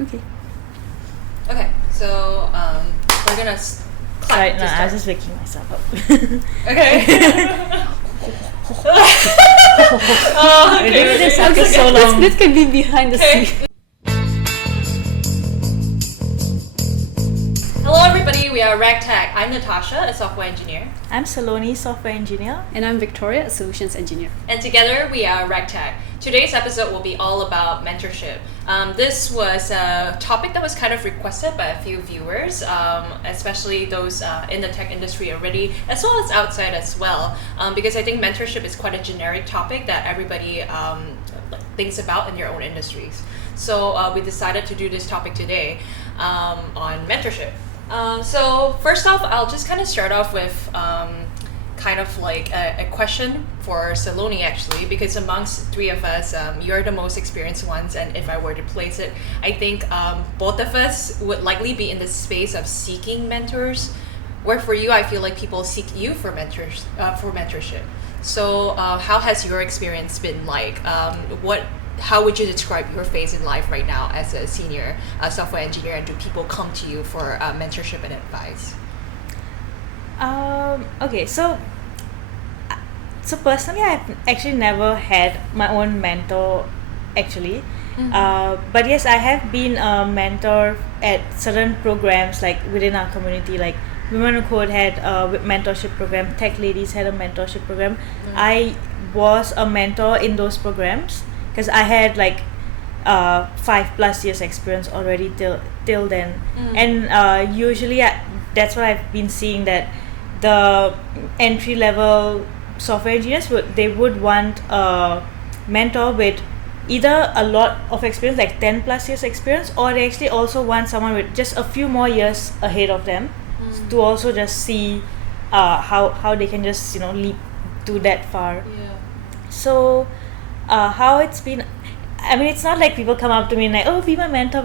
Okay. Okay, so we're gonna clap. Sorry, to no, I start. was just waking myself up. Okay. Oh, We're okay. doing this okay. after so long. This can be behind the Okay. scene. Hello, everybody. We are Ragtag. I'm Natasha, a software engineer, I'm Saloni, software engineer. And I'm Victoria, a solutions engineer. and together we are Ragtag. Today's episode will be all about mentorship. This was a topic that was kind of requested by a few viewers, especially those in the tech industry already, as well as outside as well, because I think mentorship is quite a generic topic that everybody thinks about in your own industries. So we decided to do this topic today on mentorship. So first off, I'll just kind of start off with kind of like a question for Saloni actually, because amongst three of us, you're the most experienced ones, and if I were to place it, I think both of us would likely be in the space of seeking mentors, where for you, I feel like people seek you for mentorship. So how has your experience been like? How would you describe your phase in life right now as a senior software engineer, and do people come to you for mentorship and advice? Okay, so personally, I've actually never had my own mentor, actually. But yes, I have been a mentor at certain programs like within our community, like Women Who Code had a mentorship program, Tech Ladies had a mentorship program. I was a mentor in those programs because I had like 5+ years experience already till then, and usually that's what I've been seeing, that the entry level software engineers would want a mentor with either a lot of experience, like 10+ years experience, or they actually also want someone with just a few more years ahead of them to also just see how they can just leap to that far. Yeah. So how it's been, I mean, it's not like people come up to me and like, oh, be my mentor.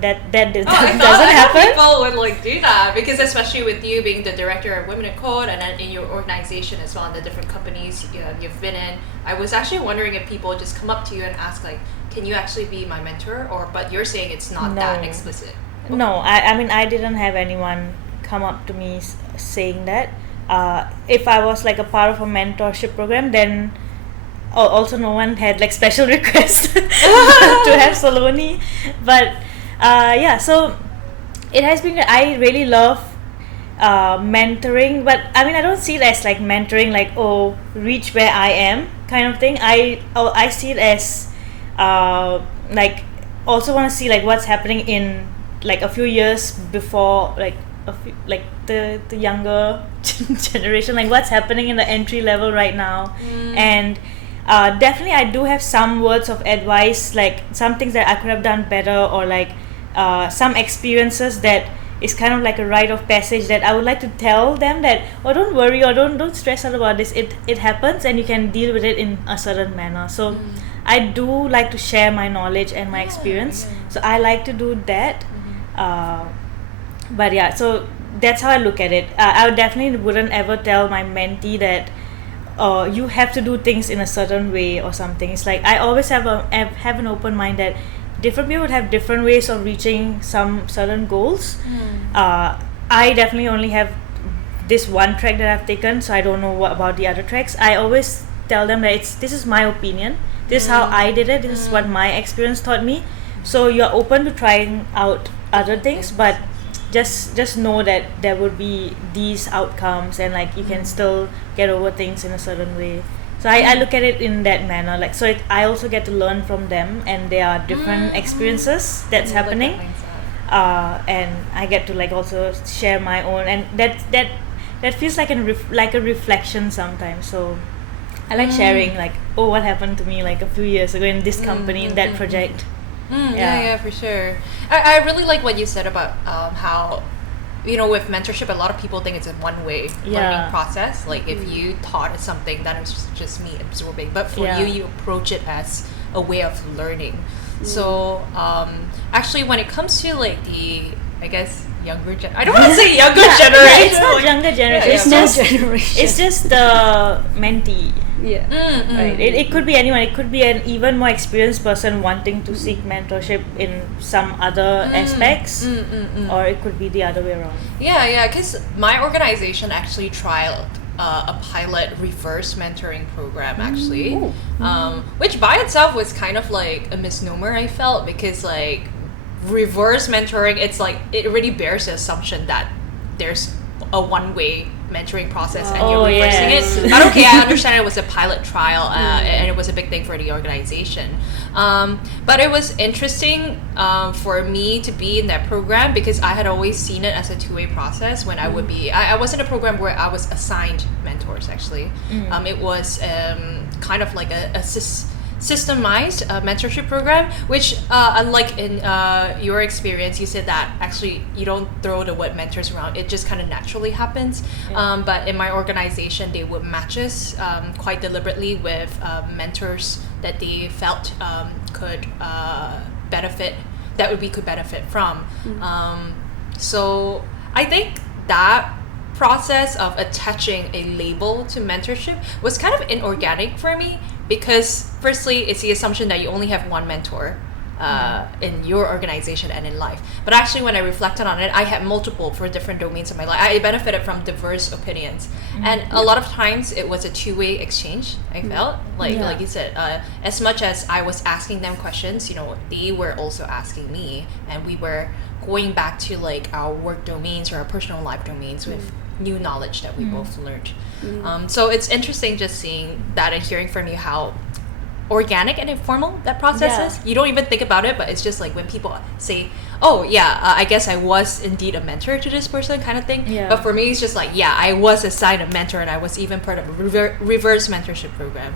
That doesn't I happen. thought people would like do that, because especially with you being the director of Women in Code, and then in your organization as well, and the different companies you've been in, I was actually wondering if people just come up to you and ask like, can you actually be my mentor? But you're saying it's not that No. explicit. No, I mean, I didn't have anyone come up to me saying that. If I was like a part of a mentorship program, then also no one had like special requests to have Saloni. But yeah, so it has been, I really love mentoring, but I mean, I don't see it as like mentoring, like, oh, reach where I am kind of thing. I see it as like, also want to see like what's happening in like a few years before, like the younger generation, like what's happening in the entry level right now. And definitely I do have some words of advice, like some things that I could have done better, or like some experiences that is kind of like a rite of passage that I would like to tell them that, oh, don't worry, or don't stress out about this, it happens and you can deal with it in a certain manner. So I do like to share my knowledge and my experience, so I like to do that. But yeah, so that's how I look at it. I definitely wouldn't ever tell my mentee that you have to do things in a certain way or something. It's like I always have an open mind that different people would have different ways of reaching some certain goals. I definitely only have this one track that I've taken, so I don't know what about the other tracks. I always tell them that this is my opinion, this is how I did it, this is what my experience taught me. So you're open to trying out other things, but just know that there would be these outcomes, and like you can still get over things in a certain way. So I look at it in that manner, like, so I also get to learn from them, and there are different experiences that's happening, and I get to like also share my own, and that feels like a reflection sometimes. So I like sharing, like, oh, what happened to me like a few years ago in this company, in that project. Yeah, for sure. I really like what you said about how, with mentorship, a lot of people think it's a one-way learning process. Like if you taught something, that is just me absorbing. But for you approach it as a way of learning. So actually, when it comes to like the, I guess, younger I don't want to say younger generation. It's not younger generation. It's just the mentee. Yeah. Right. It could be anyone. It could be an even more experienced person wanting to seek mentorship in some other aspects, or it could be the other way around. Yeah, because my organization actually trialed a pilot reverse mentoring program actually, which by itself was kind of like a misnomer, I felt, because like reverse mentoring, it's like it already bears the assumption that there's a one-way mentoring process and you're reversing it. But okay, I understand it was a pilot trial and it was a big thing for the organization. But it was interesting for me to be in that program because I had always seen it as a two-way process when I would be... I was in a program where I was assigned mentors, actually. It was kind of like a systemized mentorship program, which unlike in your experience, you said that actually you don't throw the word mentors around, it just kind of naturally happens. But in my organization, they would match us quite deliberately with mentors that they felt could benefit, that we could benefit from. So I think that process of attaching a label to mentorship was kind of inorganic for me, because firstly it's the assumption that you only have one mentor in your organization and in life. But actually when I reflected on it, I had multiple for different domains of my life. I benefited from diverse opinions, and a lot of times it was a two-way exchange. I felt like you said, as much as I was asking them questions, you know, they were also asking me, and we were going back to like our work domains or our personal life domains with new knowledge that we both learned. So it's interesting just seeing that and hearing from you how organic and informal that process is. You don't even think about it, but it's just like when people say, oh yeah, I guess I was indeed a mentor to this person kind of thing. But for me it's just like, yeah, I was assigned a mentor and I was even part of a reverse mentorship program,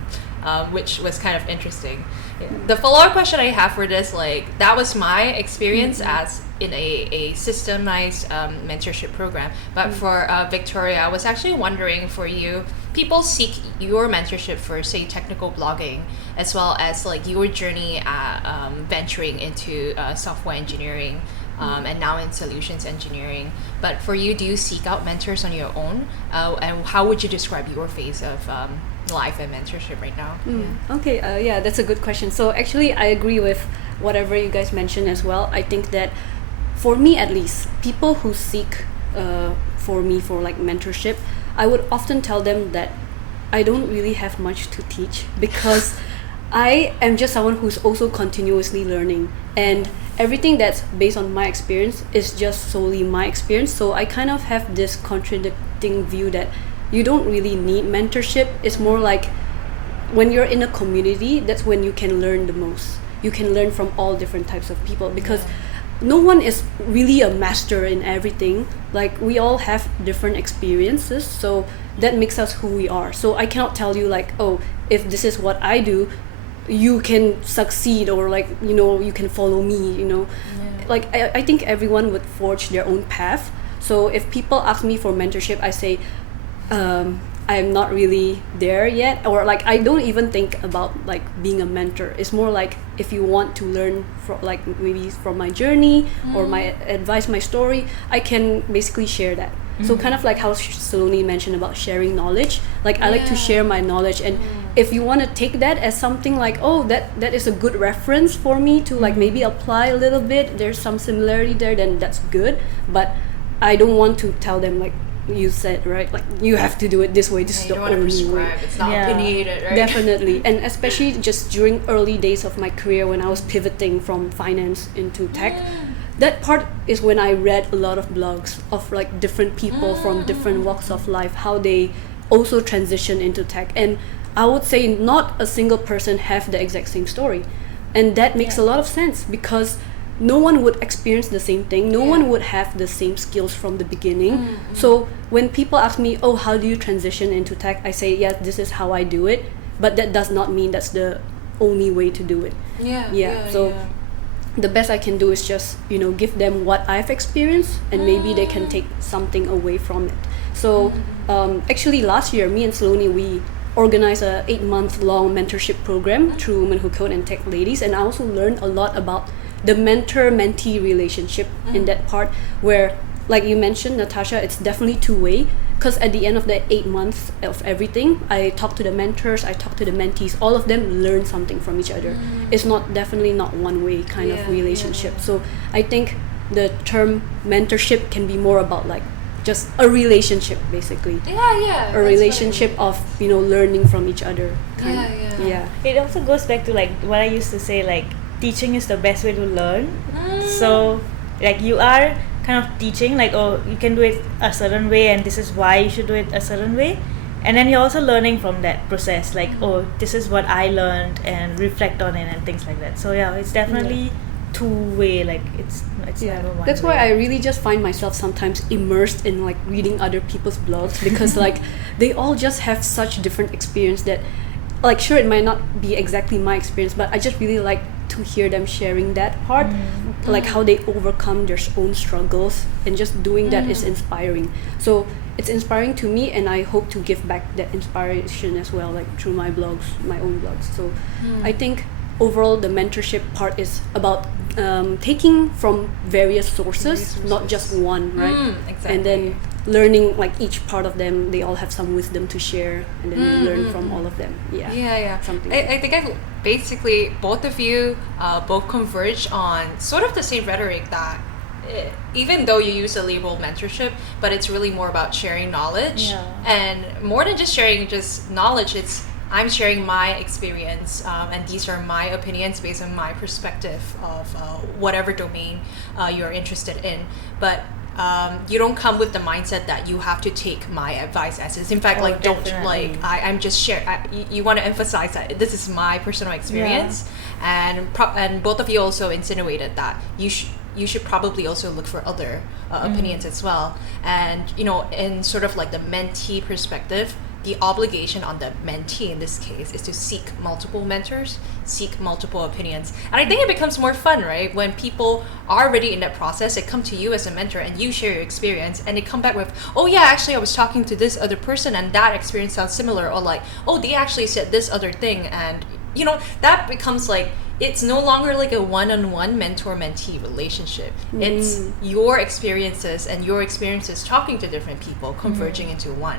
which was kind of interesting. The follow-up question I have for this, like that was my experience as in a systemized mentorship program. But for Victoria, I was actually wondering, for you, people seek your mentorship for say technical blogging, as well as like your journey at venturing into software engineering, and now in solutions engineering. But for you, do you seek out mentors on your own? And how would you describe your phase of life and mentorship right now? Okay, yeah, that's a good question. So actually I agree with whatever you guys mentioned as well. I think that for me at least, people who seek for me for like mentorship, I would often tell them that I don't really have much to teach, because I am just someone who's also continuously learning, and everything that's based on my experience is just solely my experience. So I kind of have this contradicting view that you don't really need mentorship. It's more like when you're in a community, that's when you can learn the most. You can learn from all different types of people, because no one is really a master in everything. Like we all have different experiences, so that makes us who we are. So I cannot tell you like, oh, if this is what I do, you can succeed, or like, you know, you can follow me, you know. Like I think everyone would forge their own path. So if people ask me for mentorship, I say I'm not really there yet, or like I don't even think about like being a mentor. It's more like if you want to learn from like maybe from my journey or my advice, my story, I can basically share that. So kind of like how Saloni mentioned about sharing knowledge, like I like to share my knowledge, and if you want to take that as something like, oh, that is a good reference for me to like maybe apply a little bit, there's some similarity there, then that's good. But I don't want to tell them like you said, right, like you have to do it this way, this is the only way. It's not opinionated, right? Definitely. And especially just during early days of my career when I was pivoting from finance into tech, that part is when I read a lot of blogs of like different people from different walks of life, how they also transition into tech. And I would say not a single person have the exact same story, and that makes a lot of sense, because no one would experience the same thing, no one would have the same skills from the beginning. So when people ask me, oh, how do you transition into tech, I say, yes, this is how I do it, but that does not mean that's the only way to do it. So the best I can do is just, you know, give them what I've experienced, and maybe they can take something away from it. So actually last year, me and Saloni, we organized a 8-month-long mentorship program through Women Who Code and Tech Ladies, and I also learned a lot about the mentor-mentee relationship in that part, where, like you mentioned, Natasha, it's definitely two-way. because at the end of the 8 months of everything, I talk to the mentors, I talk to the mentees, all of them learn something from each other. It's definitely not one way kind of relationship. So I think the term mentorship can be more about like just a relationship, basically. A relationship of learning from each other. It also goes back to like what I used to say, like teaching is the best way to learn. So like you are kind of teaching, like, oh, you can do it a certain way and this is why you should do it a certain way, and then you're also learning from that process, like, oh, this is what I learned, and reflect on it and things like that. So it's definitely two-way, like it's never one that's way. why I really just find myself sometimes immersed in like reading other people's blogs, because like they all just have such different experience that, like, sure, it might not be exactly my experience, but I just really like to hear them sharing that part, like how they overcome their own struggles, and just doing that is inspiring. So it's inspiring to me, and I hope to give back that inspiration as well, like through my own blogs. So I think overall the mentorship part is about taking from various sources, not just one, right? Exactly. And then learning like each part of them, they all have some wisdom to share, and then you learn from all of them. Something I think basically both of you both converge on sort of the same rhetoric, that even though you use the label mentorship, but it's really more about sharing knowledge, and more than just sharing just knowledge, it's I'm sharing my experience, and these are my opinions based on my perspective of whatever domain you're interested in. But you don't come with the mindset that you have to take my advice as is. In fact, like, definitely. don't, like, I'm just share. You want to emphasize that this is my personal experience, and both of you also insinuated that you should probably also look for other opinions as well. And in sort of like the mentee perspective, the obligation on the mentee in this case is to seek multiple mentors, seek multiple opinions. And I think it becomes more fun, right? When people are already in that process, they come to you as a mentor and you share your experience, and they come back with, oh yeah, actually I was talking to this other person and that experience sounds similar, or like, oh, they actually said this other thing. And that becomes like, it's no longer like a one-on-one mentor-mentee relationship. It's your experiences and your experiences talking to different people converging into one.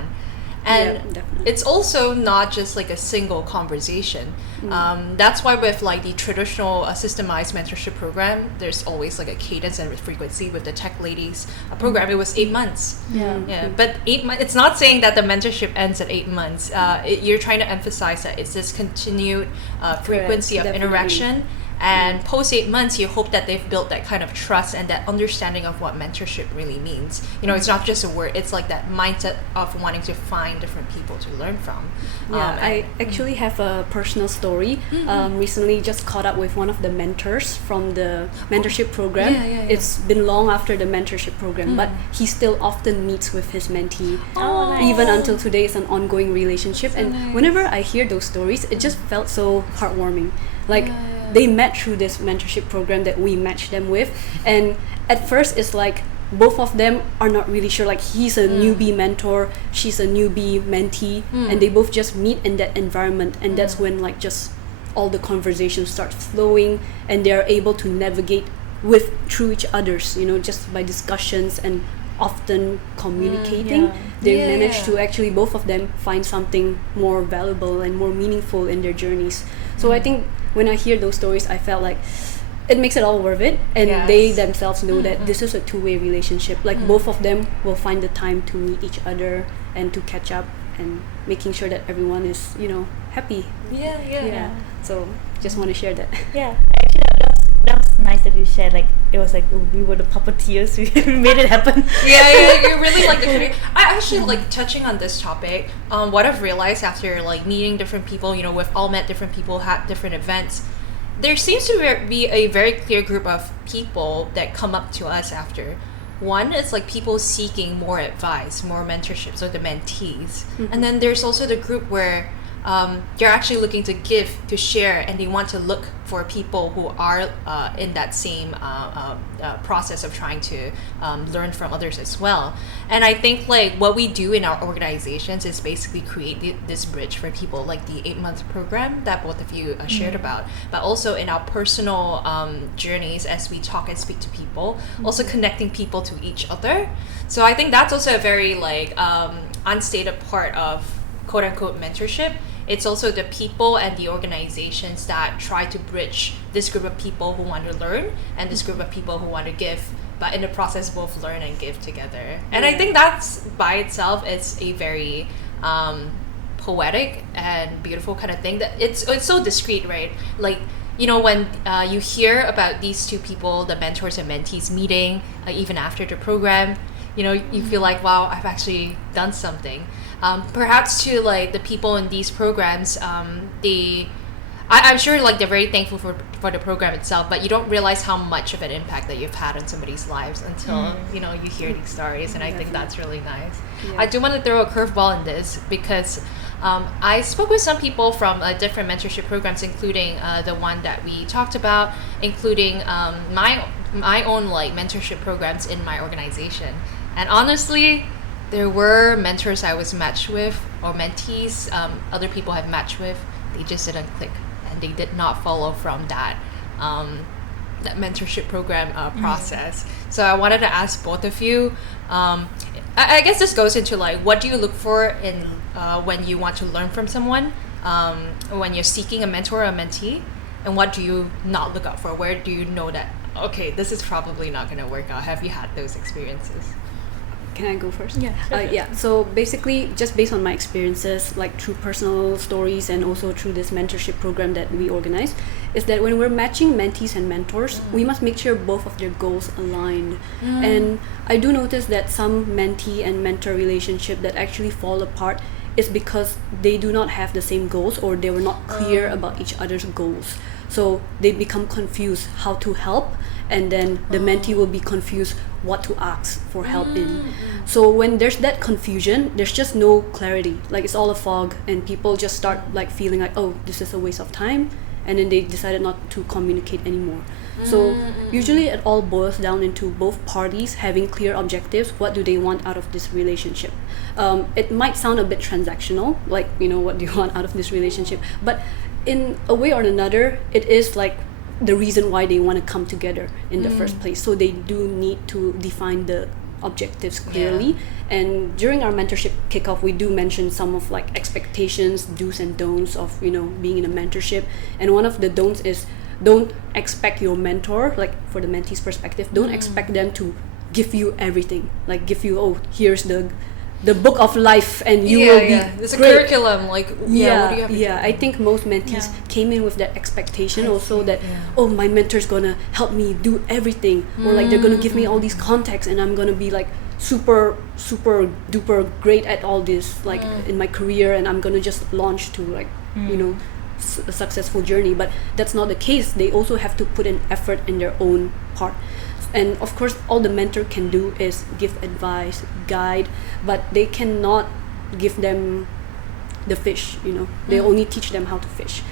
And it's also not just like a single conversation. That's why with like the traditional systemized mentorship program, there's always like a cadence and frequency. With the Tech Ladies program, it was 8 months. But 8 months, it's not saying that the mentorship ends at 8 months. You're trying to emphasize that it's this continued frequency of interaction. And post 8 months, you hope that they've built that kind of trust and that understanding of what mentorship really means. It's not just a word, it's like that mindset of wanting to find different people to learn from. I actually have a personal story. Recently just caught up with one of the mentors from the mentorship program. It's been long after the mentorship program, but he still often meets with his mentee. Nice. Even until today, it's an ongoing relationship. And whenever I hear those stories, it just felt so heartwarming. Like, they met through this mentorship program that we matched them with, and at first it's like both of them are not really sure, like he's a newbie mentor, she's a newbie mentee, and they both just meet in that environment, and that's when like just all the conversations start flowing, and they're able to navigate through each other's, just by discussions and often communicating. They manage to actually, both of them, find something more valuable and more meaningful in their journeys. So I think when I hear those stories, I felt like it makes it all worth it, and they themselves know that this is a two-way relationship. Like both of them will find the time to meet each other and to catch up, and making sure that everyone is happy. So just want to share that. Actually that was nice that you shared. Like, it was like, oh, we were the puppeteers, we made it happen. You really like the community. I actually like touching on this topic. What I've realized after like meeting different people, we've all met different people, had different events. There seems to be a very clear group of people that come up to us after. One is like people seeking more advice, more mentorship, so the mentees. And then there's also the group where you're actually looking to give, to share, and they want to look for people who are in that same process of trying to learn from others as well. And I think like what we do in our organizations is basically create this bridge for people, like the 8-month program that both of you shared about, but also in our personal journeys as we talk and speak to people, also connecting people to each other. So I think that's also a very like unstated part of quote unquote mentorship. It's also the people and the organizations that try to bridge this group of people who want to learn and this group of people who want to give, but in the process both learn and give together. And I think that's by itself is a very poetic and beautiful kind of thing, that it's so discreet, right? Like, you know, when you hear about these two people, the mentors and mentees meeting, even after the program, you know, you feel like, wow, I've actually done something. Perhaps to like the people in these programs, I'm sure like they're very thankful for the program itself, but you don't realize how much of an impact that you've had on somebody's lives until you know, you hear these stories, and I think that's really nice. Yeah. I do want to throw a curveball in this because I spoke with some people from different mentorship programs, including the one that we talked about, including my own like mentorship programs in my organization, and honestly, there were mentors I was matched with, or mentees other people have matched with. They just didn't click, and they did not follow from that mentorship program process. So I wanted to ask both of you. I guess this goes into like, what do you look for in when you want to learn from someone, when you're seeking a mentor or a mentee, and what do you not look out for? Where do you know that, okay, this is probably not going to work out? Have you had those experiences? Can I go first? Yeah, sure. Yeah. So basically, just based on my experiences, like through personal stories and also through this mentorship program that we organize, is that when we're matching mentees and mentors, we must make sure both of their goals aligned. And I do notice that some mentee and mentor relationship that actually fall apart is because they do not have the same goals, or they were not clear about each other's goals. So they become confused how to help, and then the mentee will be confused what to ask for help in. So when there's that confusion, there's just no clarity. Like, it's all a fog, and people just start like feeling like, oh, this is a waste of time, and then they decided not to communicate anymore. So usually it all boils down into both parties having clear objectives. What do they want out of this relationship? It might sound a bit transactional, like, you know, what do you want out of this relationship? But in a way or another, it is like the reason why they want to come together in the first place. So they do need to define the objectives clearly. And during our mentorship kickoff, we do mention some of like expectations, do's and don'ts of, you know, being in a mentorship. And one of the don'ts is, don't expect your mentor, like for the mentee's perspective, don't expect them to give you everything. Like give you, oh, here's the book of life, and you will be There's great. a curriculum, like what do you have to do? I think most mentees came in with that expectation that oh, my mentor's gonna help me do everything, or like they're gonna give me all these contacts, and I'm gonna be like super duper great at all this, like in my career, and I'm gonna just launch to like you know, a successful journey. But that's not the case. They also have to put in effort in their own part. And of course, all the mentor can do is give advice, guide, but they cannot give them the fish, you know. They only teach them how to fish.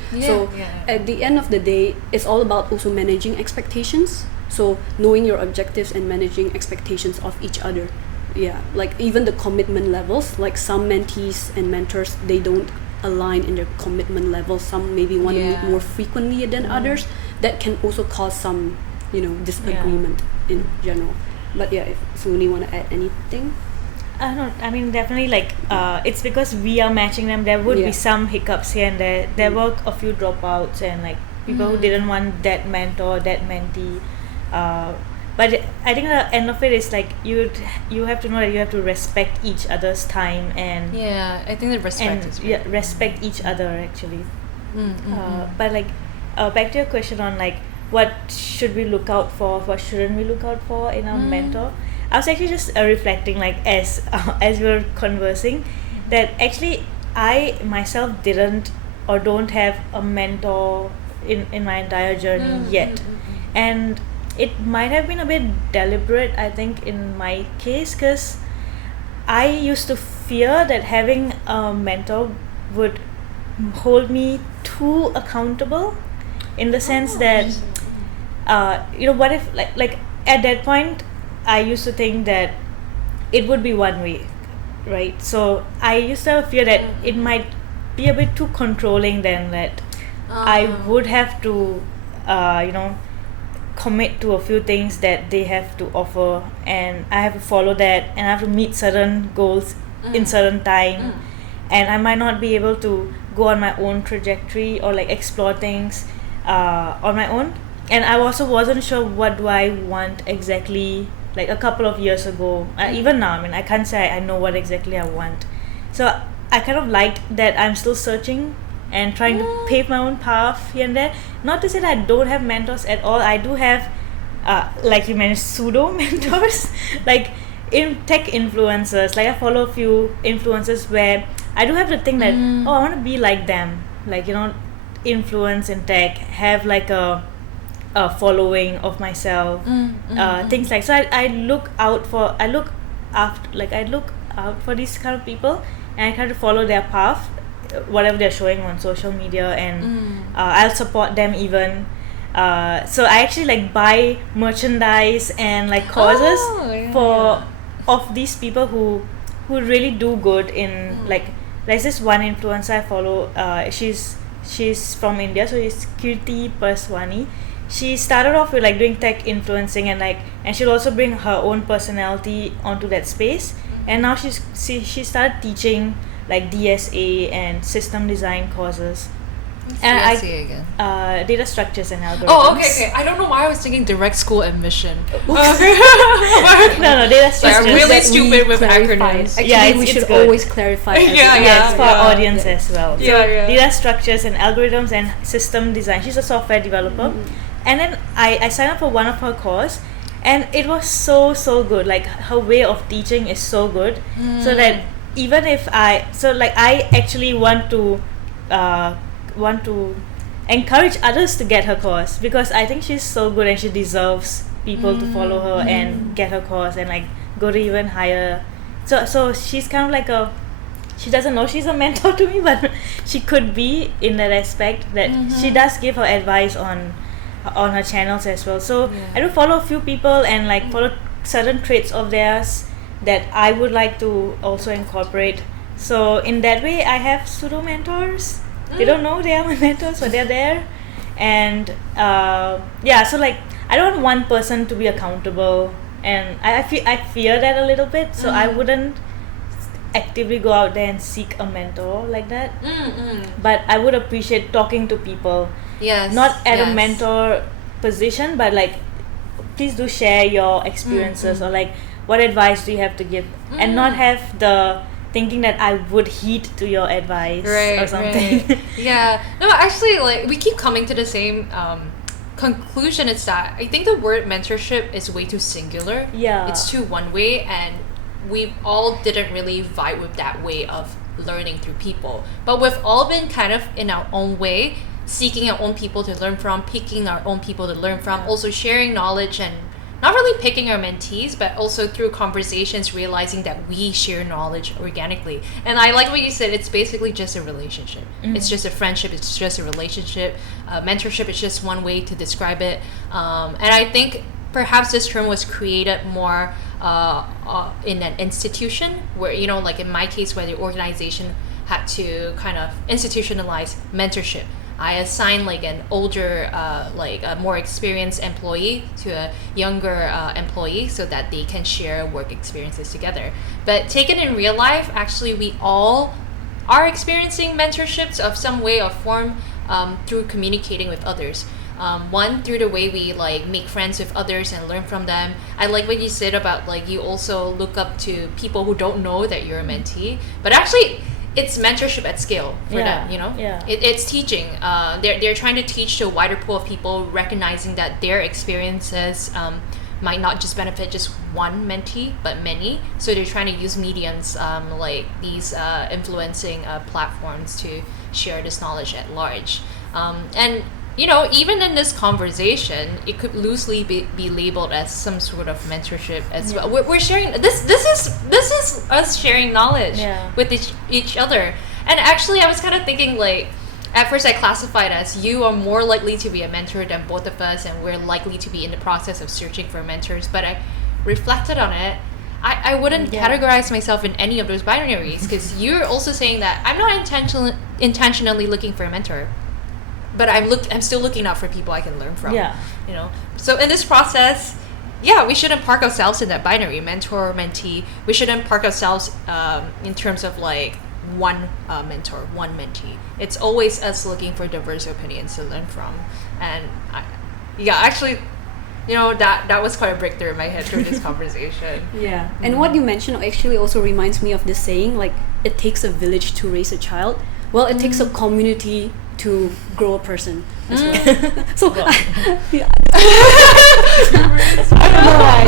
At the end of the day, it's all about also managing expectations. So knowing your objectives and managing expectations of each other. Yeah, like even the commitment levels, like some mentees and mentors, they don't align in their commitment levels. Some maybe want to meet more frequently than others. That can also cause some, you know, disagreement in general. But yeah, if Saloni want to add anything? I mean, definitely, like, it's because we are matching them. There would be some hiccups here and there. There were a few dropouts, and like people who didn't want that mentor, that mentee. But I think the end of it is like you have to know that you have to respect each other's time, and I think the respect is respect each other actually. But like, back to your question on like, what should we look out for, what shouldn't we look out for in our mentor? I was actually just reflecting, like, as we were conversing, that actually I myself didn't or don't have a mentor in my entire journey yet. And it might have been a bit deliberate, I think, in my case, because I used to fear that having a mentor would hold me too accountable, in the sense that what if like at that point I used to think that it would be one way, right? So I used to have a fear that it might be a bit too controlling, then that I would have to commit to a few things that they have to offer, and I have to follow that, and I have to meet certain goals in certain time, and I might not be able to go on my own trajectory or like explore things on my own. And I also wasn't sure what do I want exactly, like a couple of years ago. Even now, I mean, I can't say I know what exactly I want. So I kind of liked that I'm still searching and trying to pave my own path here and there. Not to say that I don't have mentors at all. I do have, like you mentioned, pseudo mentors, like in tech influencers. Like I follow a few influencers where I do have the thing that I want to be like them, like influence in tech, have like a following of myself, things like. So I look out for these kind of people, and I try to follow their path, whatever they're showing on social media, and I'll support them even. So I actually like buy merchandise and like causes of these people who really do good in like. There's this one influencer I follow. She's from India, so she's Kirti Perswani. She started off with like doing tech influencing, and she'll also bring her own personality onto that space. And now she started teaching like DSA and system design courses. What's DSA again? Data structures and algorithms. Oh, okay. I don't know why I was thinking direct school admission. No, data structures. I'm really That stupid we with clarified. acronyms. Actually, we should good. always clarify. It's for our audience as well. Yeah, yeah. Data structures and algorithms and system design. She's a software developer. And then I signed up for one of her course, and it was so good. Like her way of teaching is so good. So that even if I actually want to encourage others to get her course, because I think she's so good and she deserves people to follow her and get her course and like go to even higher. So she's kind of like she doesn't know she's a mentor to me, but she could be in that aspect that she does give her advice on her channels as well. So I do follow a few people and like follow certain traits of theirs that I would like to also incorporate. So in that way, I have pseudo mentors. They don't know they are my mentors, but they're there. And so like I don't want one person to be accountable, and I fear that a little bit. So I wouldn't actively go out there and seek a mentor like that. But I would appreciate talking to people. Yes. Not at a mentor position, but like please do share your experiences or like what advice do you have to give, and not have the thinking that I would heed to your advice or something. Right. Yeah. No, actually, like we keep coming to the same conclusion. It's that I think the word mentorship is way too singular. Yeah. It's too one way, and we all didn't really vibe with that way of learning through people. But we've all been kind of in our own way, seeking our own people to learn from, picking our own people to learn from, also sharing knowledge, and not really picking our mentees, but also through conversations realizing that we share knowledge organically. And I like what you said, it's basically just a relationship. It's just a friendship, it's just a relationship. Mentorship is just one way to describe it. And I think perhaps this term was created more in an institution where, like in my case, where the organization had to kind of institutionalize mentorship. I assign like an older, a more experienced employee to a younger employee so that they can share work experiences together. But taken in real life, actually, we all are experiencing mentorships of some way or form through communicating with others. One, through the way we like make friends with others and learn from them. I like what you said about like you also look up to people who don't know that you're a mentee, but actually it's mentorship at scale for them, It's teaching. They're trying to teach to a wider pool of people, recognizing that their experiences might not just benefit just one mentee, but many. So they're trying to use mediums like these influencing platforms to share this knowledge at large. And even in this conversation, it could loosely be labeled as some sort of mentorship as well. We're sharing this is us sharing knowledge with each other. And actually, I was kind of thinking like, at first I classified as you are more likely to be a mentor than both of us, and we're likely to be in the process of searching for mentors. But I reflected on it. I wouldn't categorize myself in any of those binaries, because you're also saying that I'm not intentionally looking for a mentor, but I'm still looking out for people I can learn from. Yeah. You know. So in this process, yeah, we shouldn't park ourselves in that binary, mentor, mentee. We shouldn't park ourselves in terms of like one mentor, one mentee. It's always us looking for diverse opinions to learn from. And actually, you know, that was quite a breakthrough in my head through this conversation. Yeah. And what you mentioned actually also reminds me of this saying, like, it takes a village to raise a child. Well, it takes a community to grow a person as well. So I don't know why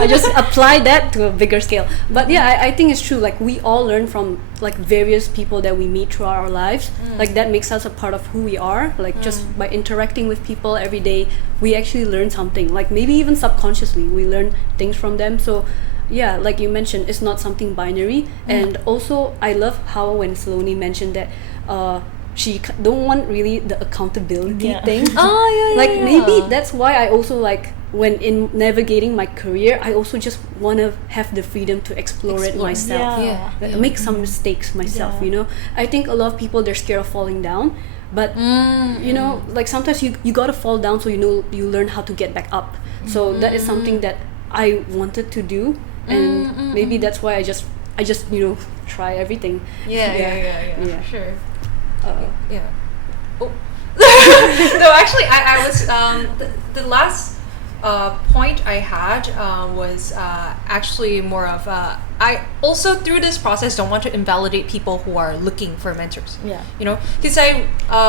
I just applied that to a bigger scale. But yeah, I think it's true. Like, we all learn from like various people that we meet throughout our lives. Like, that makes us a part of who we are. Like, just by interacting with people every day, we actually learn something. Like, maybe even subconsciously, we learn things from them. So yeah, like you mentioned, it's not something binary. And also, I love how when Saloni mentioned that she don't want really the accountability thing. Like, maybe that's why I also like, when in navigating my career, I also just want to have the freedom to explore it myself. Make some mistakes myself, you know. I think a lot of people, they're scared of falling down, but you know, like, sometimes you gotta fall down so you know, you learn how to get back up. So that is something that I wanted to do, and maybe that's why I just you know, try everything. For sure. Oh. No, actually, I was the last point I had was actually more of I also, through this process, don't want to invalidate people who are looking for mentors. You know, because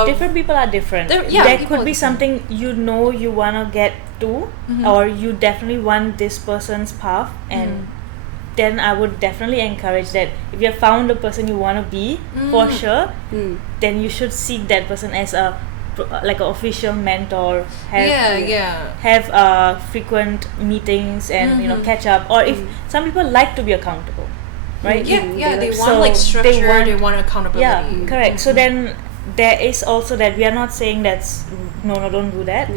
different people are different. There could be something you know you want to get to, or you definitely want this person's path, and then I would definitely encourage that if you have found the person you want to be, for sure, then you should seek that person as a like an official mentor. Have frequent meetings and you know, catch up. Or if some people like to be accountable, right? They want like structure. They want accountability. Yeah, correct. So then there is also that we are not saying that's no, don't do that.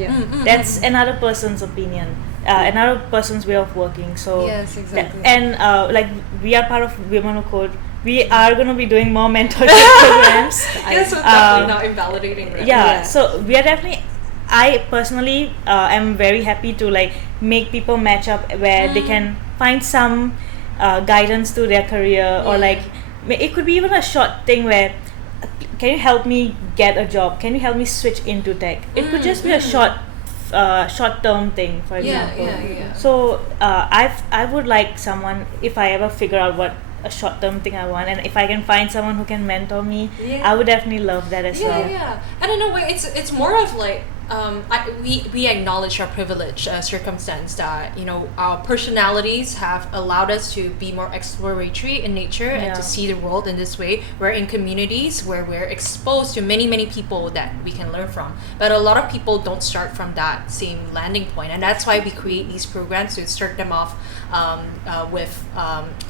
That's another person's opinion. Another person's way of working. So yes, exactly. Like, we are part of Women Who Code. We are going to be doing more mentorship programs. So definitely not invalidating that. So we are definitely, I personally am very happy to like make people match up where they can find some guidance to their career, or like, it could be even a short thing where, can you help me get a job? Can you help me switch into tech? It could just be a short-term thing, for example. So I would like someone, if I ever figure out what a short-term thing I want, and if I can find someone who can mentor me, I would definitely love that as well. And in a way, it's more of like, we acknowledge our privileged circumstance that, you know, our personalities have allowed us to be more exploratory in nature and to see the world in this way. We're in communities where we're exposed to many people that we can learn from, but a lot of people don't start from that same landing point, and that's why we create these programs to start them off with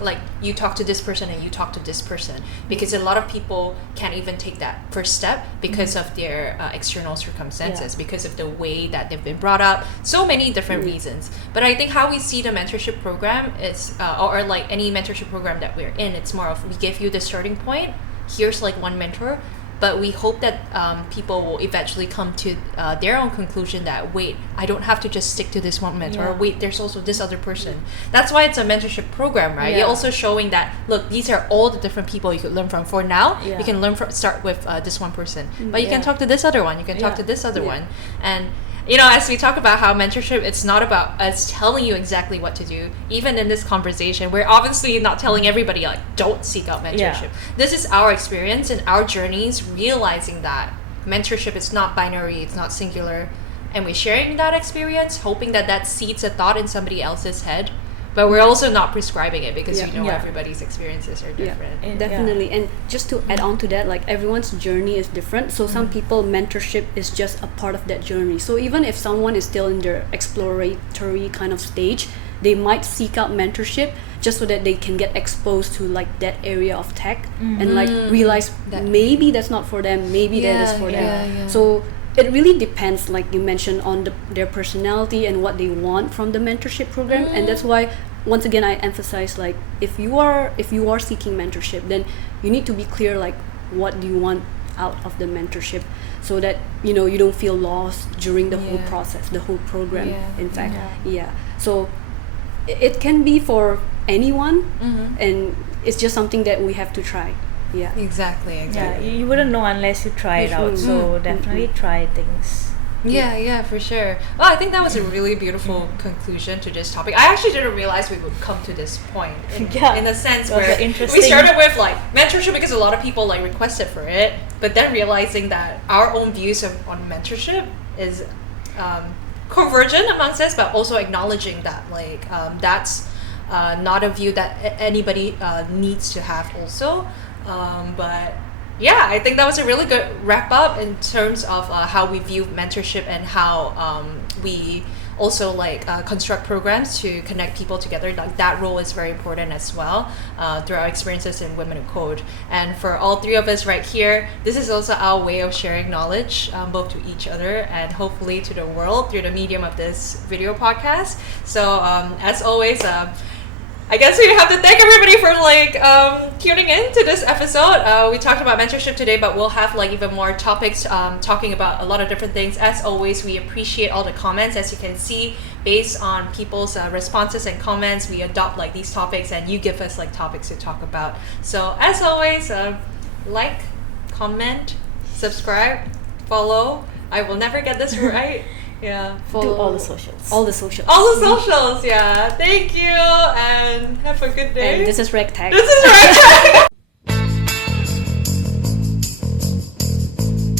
like, you talk to this person and you talk to this person, because a lot of people can't even take that first step because of their external circumstances, because of the way that they've been brought up, so many different reasons. But I think how we see the mentorship program is, or like any mentorship program that we're in, it's more of, we give you the starting point, here's like one mentor, but we hope that people will eventually come to their own conclusion that, wait, I don't have to just stick to this one mentor. Wait, there's also this other person. That's why it's a mentorship program, right? You're also showing that, look, these are all the different people you could learn from. For now, you can start with this one person, but you can talk to this other one. You can talk to this other one, and you know, as we talk about how mentorship, it's not about us telling you exactly what to do. Even in this conversation, we're obviously not telling everybody, like, don't seek out mentorship. This is our experience and our journeys, realizing that mentorship is not binary, it's not singular, and we're sharing that experience, hoping that that seeds a thought in somebody else's head. But we're also not prescribing it, because we know everybody's experiences are different. Definitely. And just to add on to that, like, everyone's journey is different. So some people, mentorship is just a part of that journey. So even if someone is still in their exploratory kind of stage, they might seek out mentorship just so that they can get exposed to like that area of tech and like realize That- maybe that's not for them, maybe that is for them. So it really depends, like you mentioned, on their personality and what they want from the mentorship program. And that's why, once again, I emphasize, like, if you are seeking mentorship, then you need to be clear, like, what do you want out of the mentorship, so that you don't feel lost during the whole process, the whole program. In fact, so it can be for anyone, and it's just something that we have to try. Exactly. Yeah, you wouldn't know unless you try it out. So definitely try things. Yeah, for sure. Well, I think that was a really beautiful conclusion to this topic. I actually didn't realize we would come to this point in the sense That was where interesting. we started with like mentorship because a lot of people like requested for it, but then realizing that our own views on mentorship is convergent amongst us, but also acknowledging that like that's not a view that anybody needs to have also. But yeah, I think that was a really good wrap up in terms of how we view mentorship and how we also like construct programs to connect people together. Like that role is very important as well through our experiences in Women in Code. And for all three of us right here, this is also our way of sharing knowledge both to each other and hopefully to the world through the medium of this video podcast. So as always, I guess we have to thank everybody for like tuning in to this episode. We talked about mentorship today, but we'll have like even more topics talking about a lot of different things. As always, we appreciate all the comments. As you can see, based on people's responses and comments, we adopt like these topics, and you give us like topics to talk about. So as always, like, comment, subscribe, follow. I will never get this right. Yeah. Do all the socials. Yeah. Thank you and have a good day. And this is RegTech. This is right.